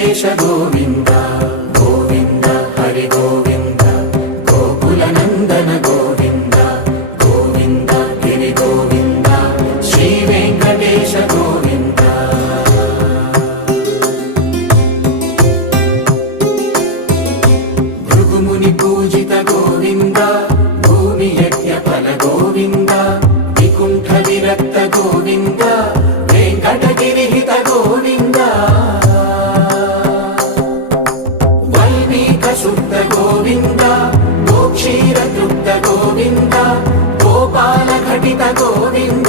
వెంకటేశ గోవింద గోవింద హరి గోవింద గోకుల నందన గోవింద గోవింద గిరి గోవింద శ్రీ వెంకటేశ గోవింద భృగుముని పూజిత గోవింద భూమి యజ్ఞ ఫల గోవింద వికుంఠ విరక్త గోవింద వెంకటగిరి హిత గోవింద వల్మీక శుద్ధ గోవింద గోక్షీర తృప్త గోవింద గోపాల ఘటిత గోవింద